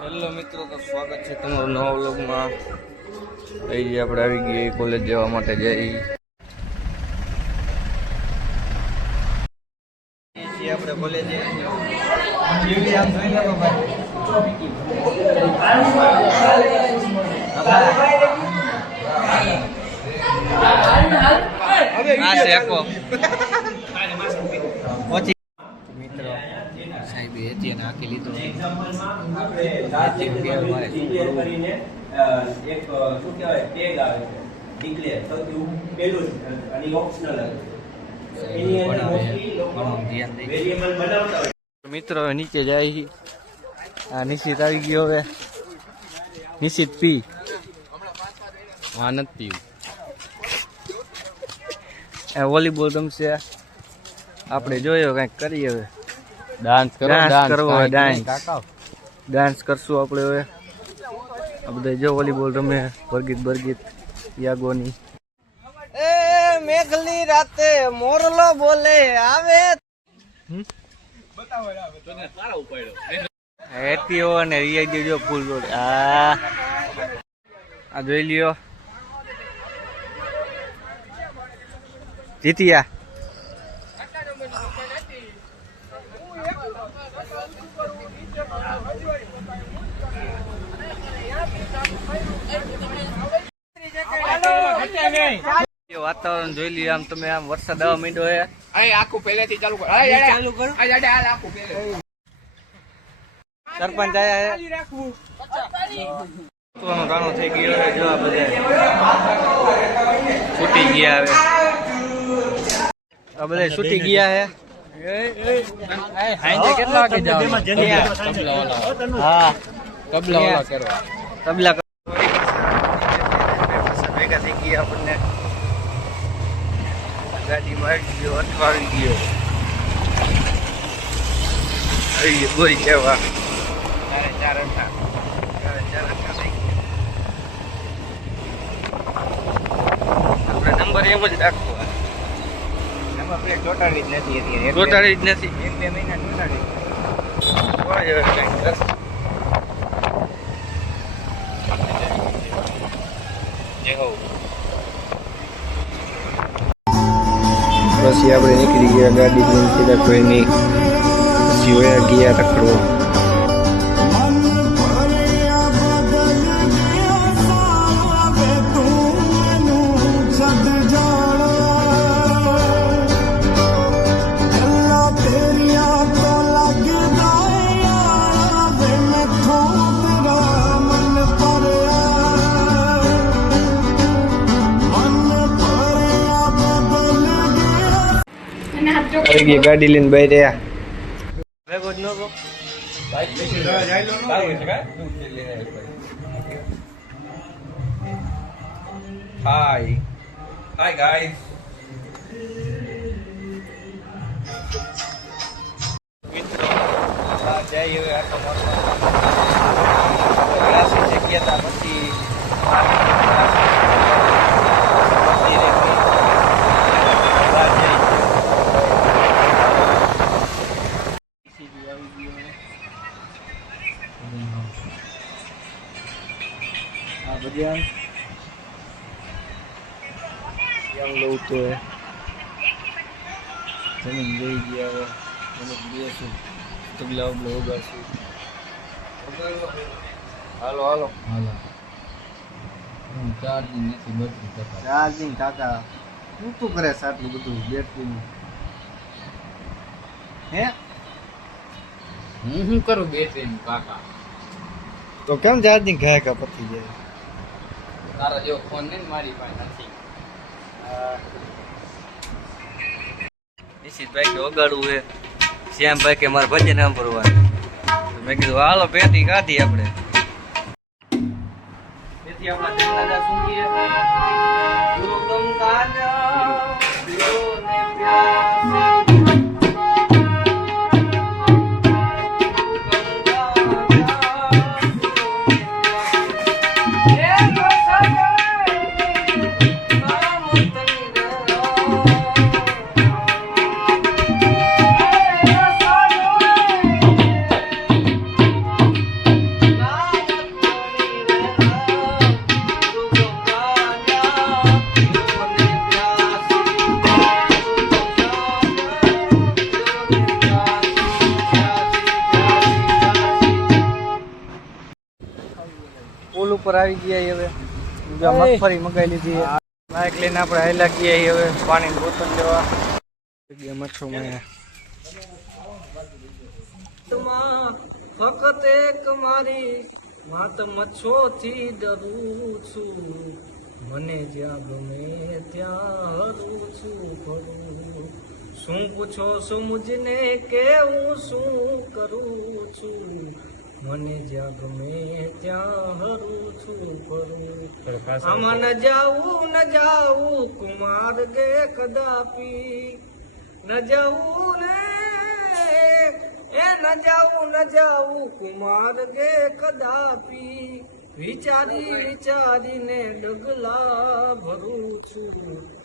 Hello મિત્રો, તો સ્વાગત છે તમારું નવા વ્લોગમાં। અહીં આપણે આવી ગઈએ કોલેજ જવા માટે જઈ આપણે કોલેજ મિત્રો સાહેબે એથી નાખી લીધું એક શું કહેવાય ટેગ આવે છે ડિક્લેર સૌથી પહેલું અને ઓપ્શનલ આવે એની અંદર મોસ્ટલી લોકો વેરિયેબલ બનાવતા હોય। મિત્રો નીચે જાય આ નિશિત આવી ગયો હવે નિશિત પી આનંદ પીવું વોલીબોલ રમશે આપણે જોયો કંઈક કરીએ હવે ડાન્સ કરવો ડાન્સ કરશું આપણે હવે આ બધા જો વોલીબોલ રમે બરગીત યાગોની એ મેઘલી રાતે મોરલો બોલે આવે હેતીઓ અને રિયાજી જો ફૂલ રોડ આ જોઈ લ્યો જીતિયા વાતાવરણ જોઈ લઈએ આમ તમે આમ વરસાદ આવવા માંડ્યો હે આખું પહેલેથી ચાલુ કર આખું સરપંચ આયા હે રાણો થઈ ગયો હે જો આ બધા છૂટી ગયા હવે આ બધા છૂટી ગયા હે કેટલા વાગે જાવ હા તબલા વાળા કરવા તબલા ભેગા થઈ ગયા આપણને ગાડીમાં ગયો અઠવાડી ગયો ગોરી કેવા ચાર અઠા થઈ ગયા આપણે નંબર એમ જ રાખવો એમાં પ્લેટ ચોટાડી જ નથી અત્યારે ચોટાડી જ નથી 1-2 મહિના ચોટાડી પછી આપણે નીકળી ગયા ગાડી લઈને સીધા કોઈની જીવયા ગયા રખડવા આવી ગઈ ગાડી લઈને બહાર રહ્યા Hi guys. મિત્રો જઈએ હવે આટલો મારવા જગ્યા હતા પછી ભજીયા કેમ લઉં તો જમીન જઈ ગયા હવે બેસું તબલા ઉબલા ઉગાડશું હાલો ચાર્જિંગ નથી બધું ચાર્જિંગ કાકા શું કરે છે આટલું બધું બેટરીનું હે હું શું કરું બેટરીનું કાકા તો કેમ ચાર્જિંગ ખાય કા પતી જાય તારા જેવો ફોન ને મારી પાસે નથી નિશિતભાઈ કે વગાડવું છે શ્યામભાઈ કે મારે ભજન સાંભળવાનું મેં કીધું હાલો પેટી કાઢી આપણે પેટી આપણા જમના શું કીએ ગમ કાજા પીઓ ને પ્યાસી પુલ ઉપર આવી ગયા હવે મગફળી મગાવી લીધી બાઇક લઈને આપણે હાલ્યા ગયા હવે પાણીની બોતલ લેવા મચ્છું ફક્ત એક મારી માત મચ્છોથી ડરું છું મને જ્યાં ગમે ત્યાં હરું છું ફરું શું પૂછો છો મુજને કે હું શું કરું છું મને જ્યાં ગમે ત્યાં હરું છું ફરું આમાં ન જાવું કુમાર ગે કદાપી ન જાવું ને ન જાવું કુમાર ગે કદાપી વિચારીને ડગલા ભરું છું